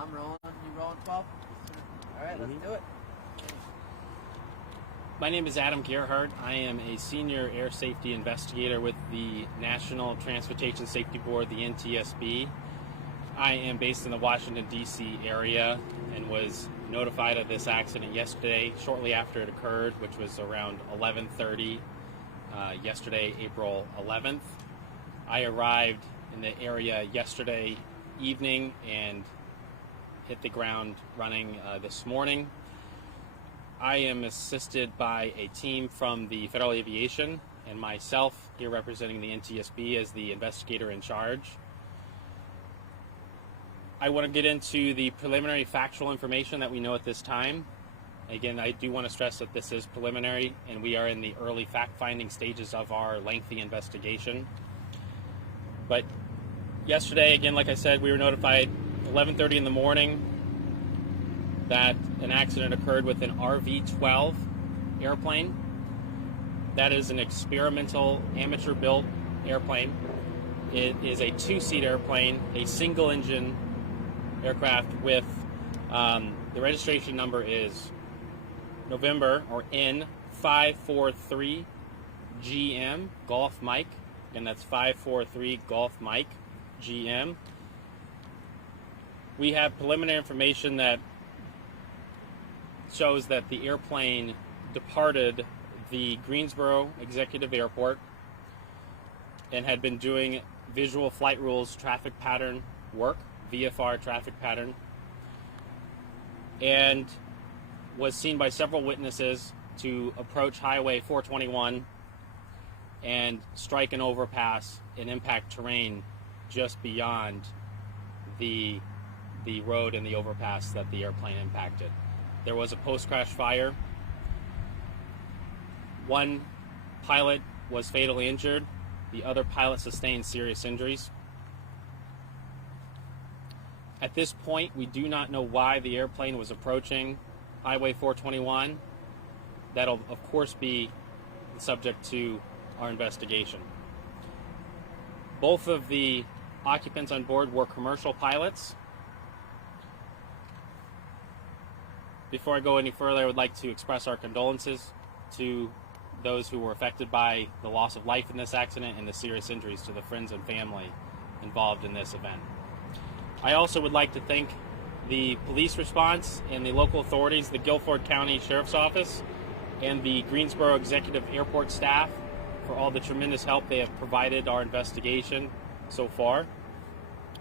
I'm rolling. You rolling, 12? All right, let's do it. My name is Adam Gerhardt. I am a senior air safety investigator with the National Transportation Safety Board, the NTSB. I am based in the Washington, D.C. area and was notified of this accident yesterday, shortly after it occurred, which was around 11:30 yesterday, April 11th. I arrived in the area yesterday evening and hit the ground running this morning. I am assisted by a team from the Federal Aviation and myself here representing the NTSB as the investigator in charge. I want to get into the preliminary factual information that we know at this time. Again, I do want to stress that this is preliminary and we are in the early fact-finding stages of our lengthy investigation. But yesterday, again, like I said, we were notified 11:30 in the morning that an accident occurred with an RV-12 airplane. That is an experimental amateur-built airplane. It is a two-seat airplane, a single-engine aircraft with the registration number is November or N543 GM Golf Mike, and that's 543 Golf Mike GM. We have preliminary information that shows that the airplane departed the Greensboro Executive Airport and had been doing visual flight rules traffic pattern work, VFR traffic pattern, and was seen by several witnesses to approach Highway 421 and strike an overpass and impact terrain just beyond the road and the overpass that the airplane impacted. There was a post-crash fire. One pilot was fatally injured. The other pilot sustained serious injuries. At this point, we do not know why the airplane was approaching Highway 421. That'll, of course, be subject to our investigation. Both of the occupants on board were commercial pilots. Before I go any further, I would like to express our condolences to those who were affected by the loss of life in this accident and the serious injuries to the friends and family involved in this event. I also would like to thank the police response and the local authorities, the Guilford County Sheriff's Office, and the Greensboro Executive Airport staff for all the tremendous help they have provided our investigation so far,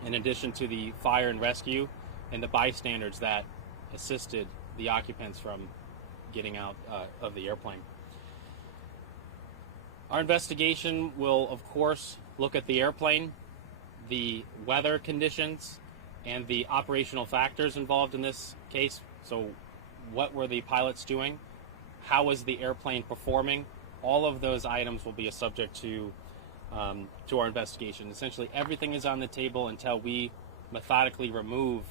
in addition to the fire and rescue and the bystanders that assisted the occupants from getting out of the airplane. Our investigation will, of course, look at the airplane, the weather conditions, and the operational factors involved in this case. So what were the pilots doing? How was the airplane performing? All of those items will be a subject to our investigation. Essentially, everything is on the table until we methodically remove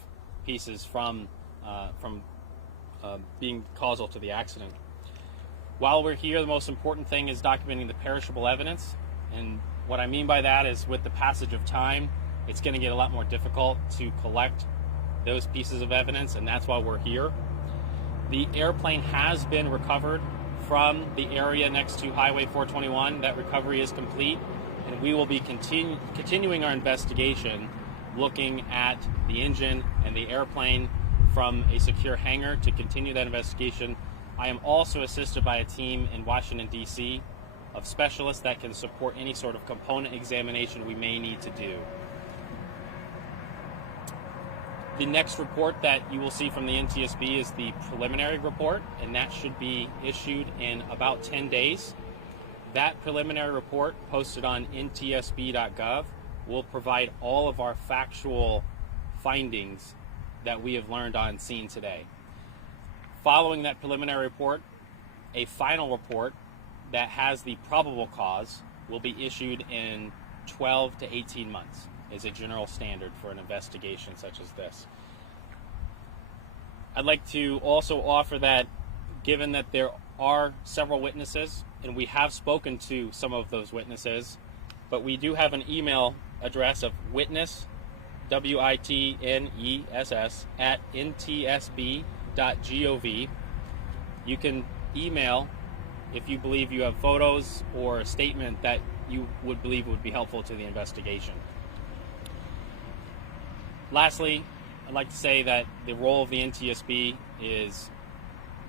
pieces from being causal to the accident. While we're here, the most important thing is documenting the perishable evidence. And what I mean by that is with the passage of time, it's going to get a lot more difficult to collect those pieces of evidence, and that's why we're here. The airplane has been recovered from the area next to Highway 421. That recovery is complete, and we will be continuing our investigation looking at the engine and the airplane from a secure hangar to continue that investigation. I am also assisted by a team in Washington, D.C. of specialists that can support any sort of component examination we may need to do. The next report that you will see from the NTSB is the preliminary report, and that should be issued in about 10 days. That preliminary report, posted on ntsb.gov, will provide all of our factual findings that we have learned on scene today. Following that preliminary report, a final report that has the probable cause will be issued in 12 to 18 months. Is a general standard for an investigation such as this. I'd like to also offer that, given that there are several witnesses, and we have spoken to some of those witnesses, but we do have an email address of witness WITNESS, at ntsb.gov. You can email if you believe you have photos or a statement that you would believe would be helpful to the investigation. Lastly, I'd like to say that the role of the NTSB is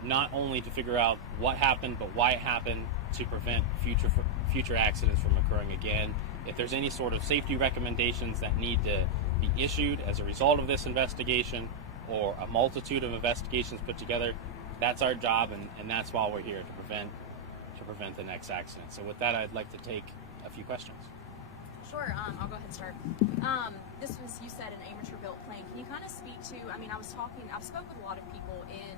not only to figure out what happened, but why it happened, to prevent future accidents from occurring again. If there's any sort of safety recommendations that need to be issued as a result of this investigation, or a multitude of investigations put together, that's our job, and that's why we're here, to prevent the next accident. So with that, I'd like to take a few questions. Sure, I'll go ahead and start. This was, you said, an amateur built plane. Can you kind of speak to, I mean, I've spoke with a lot of people in,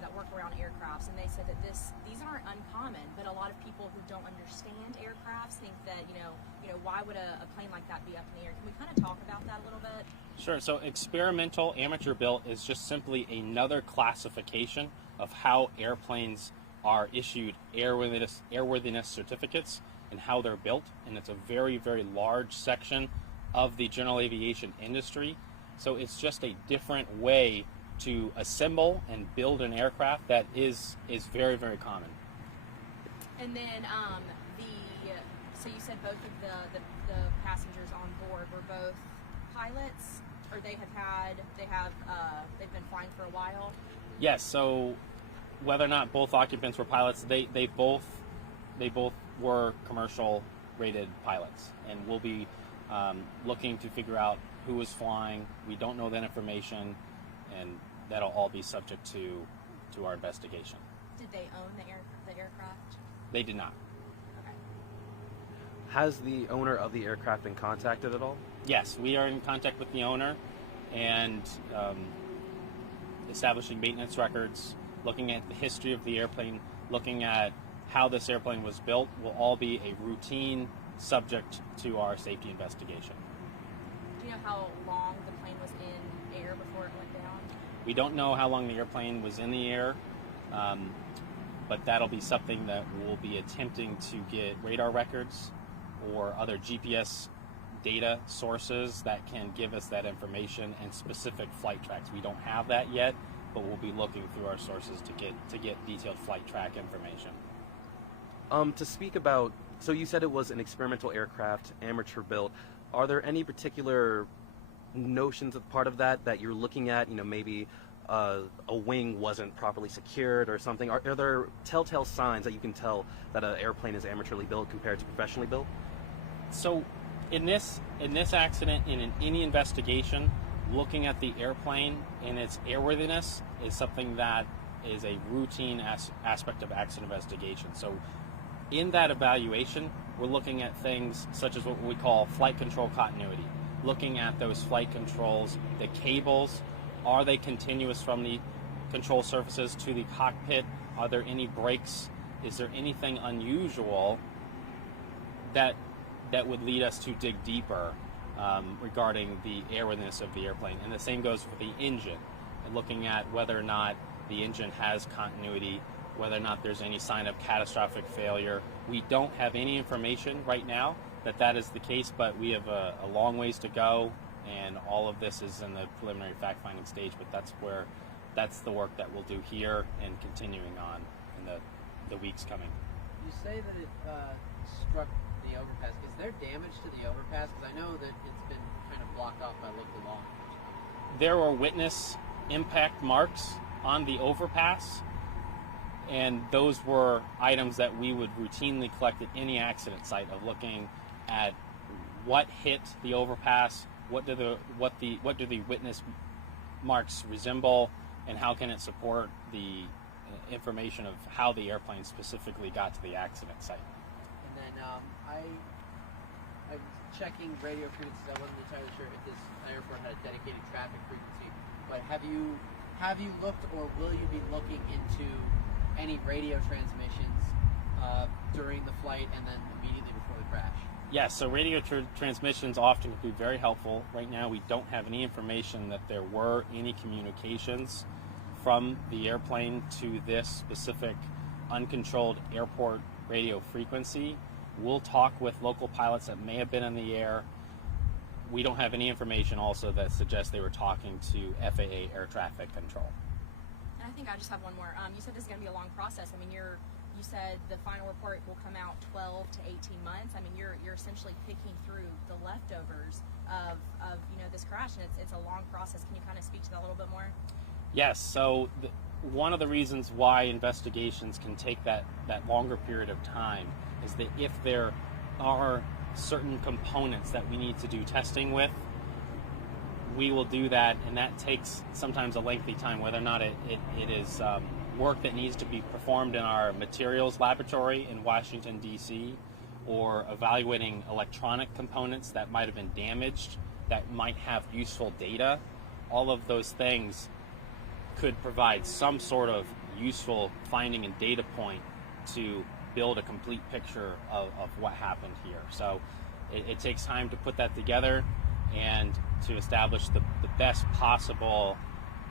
that work around aircrafts, and they said that these aren't uncommon, but a lot of people who don't understand aircrafts think that, why would a plane like that be up in the air? Can we kind of talk about that a little bit? Sure. So experimental amateur built is just simply another classification of how airplanes are issued airworthiness certificates and how they're built, and it's a very, very large section of the general aviation industry. So it's just a different way to assemble and build an aircraft that is very, very common. And then so you said both of the passengers on board were both pilots, or they've been flying for a while? Yes. So whether or not both occupants were pilots, they both were commercial rated pilots, and we'll be looking to figure out who was flying. We don't know that information, and that'll all be subject to our investigation. Did they own the aircraft? They did not. Okay. Has the owner of the aircraft been contacted at all? Yes, we are in contact with the owner and establishing maintenance records, looking at the history of the airplane, looking at how this airplane was built will all be a routine subject to our safety investigation. Do you know how long the plane was in air before it went down? We don't know how long the airplane was in the air, but that'll be something that we'll be attempting to get radar records or other GPS data sources that can give us that information and specific flight tracks. We don't have that yet, but we'll be looking through our sources to get detailed flight track information. To speak about, so you said it was an experimental aircraft, amateur built. Are there any particular notions of part of that you're looking at? Maybe a wing wasn't properly secured or something. Are there telltale signs that you can tell that an airplane is amateurly built compared to professionally built? So in this accident, in any investigation, looking at the airplane and its airworthiness is something that is a routine aspect of accident investigation. So in that evaluation, we're looking at things such as what we call flight control continuity, looking at those flight controls, the cables, are they continuous from the control surfaces to the cockpit? Are there any breaks? Is there anything unusual that would lead us to dig deeper regarding the airworthiness of the airplane? And the same goes for the engine, and looking at whether or not the engine has continuity, whether or not there's any sign of catastrophic failure. We don't have any information right now that is the case, but we have a long ways to go, and all of this is in the preliminary fact-finding stage, but that's the work that we'll do here and continuing on in the weeks coming. You say that it struck the overpass. Is there damage to the overpass? Because I know that it's been kind of blocked off by local law enforcement. There were witness impact marks on the overpass, and those were items that we would routinely collect at any accident site, of looking at what hit the overpass, what do the witness marks resemble, and how can it support the information of how the airplane specifically got to the accident site. And then I was checking radio frequencies. I wasn't entirely sure if this airport had a dedicated traffic frequency, but have you looked, or will you be looking into any radio transmissions during the flight and then immediately before the crash? Yes, so radio transmissions often can be very helpful. Right now we don't have any information that there were any communications from the airplane to this specific uncontrolled airport radio frequency. We'll talk with local pilots that may have been in the air we don't have any information also that suggests they were talking to FAA air traffic control. And I think I just have one more. You said this is going to be a long process. I mean, you said the final report will come out 12 to 18 months. I mean, you're essentially picking through the leftovers of this crash, and it's a long process. Can you kind of speak to that a little bit more? Yes. So one of the reasons why investigations can take that longer period of time is that if there are certain components that we need to do testing with, we will do that, and that takes sometimes a lengthy time, whether or not it is work that needs to be performed in our materials laboratory in Washington, D.C., or evaluating electronic components that might have been damaged, that might have useful data. All of those things could provide some sort of useful finding and data point to build a complete picture of what happened here. So it takes time to put that together and to establish the best possible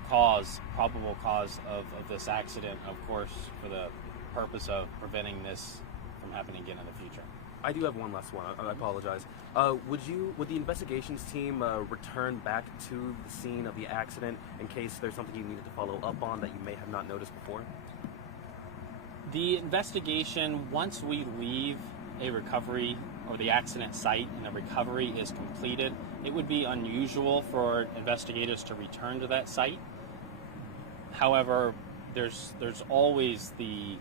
probable cause of this accident, of course, for the purpose of preventing this from happening again in the future. I do have one last one. I apologize. Would the investigations team return back to the scene of the accident in case there's something you needed to follow up on that you may have not noticed before? The investigation, once we leave a recovery or the accident site and the recovery is completed, it would be unusual for investigators to return to that site. However, there's always the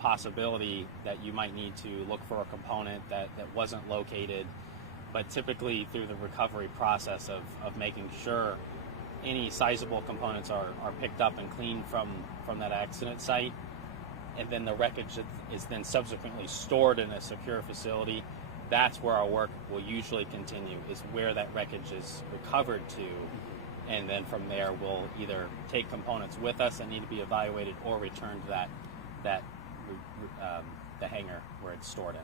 possibility that you might need to look for a component that wasn't located, but typically through the recovery process of making sure any sizable components are picked up and cleaned from that accident site, and then the wreckage is then subsequently stored in a secure facility. That's where our work will usually continue, is where that wreckage is recovered to, and then from there we'll either take components with us that need to be evaluated or return to the hangar where it's stored in.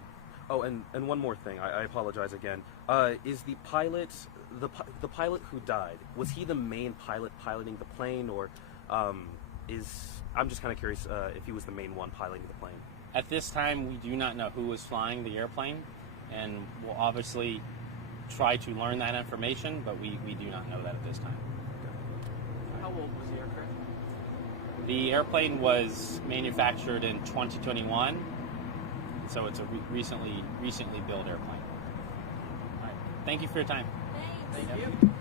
Oh, and one more thing. I apologize again. Is the pilot the pilot who died? Was he the main pilot piloting the plane, or I'm just kind of curious if he was the main one piloting the plane. At this time, we do not know who was flying the airplane, and we'll obviously try to learn that information, but we do not know that at this time. How old was the aircraft? The airplane was manufactured in 2021, so it's a recently built airplane. All right. Thank you for your time. Thanks. Thank you.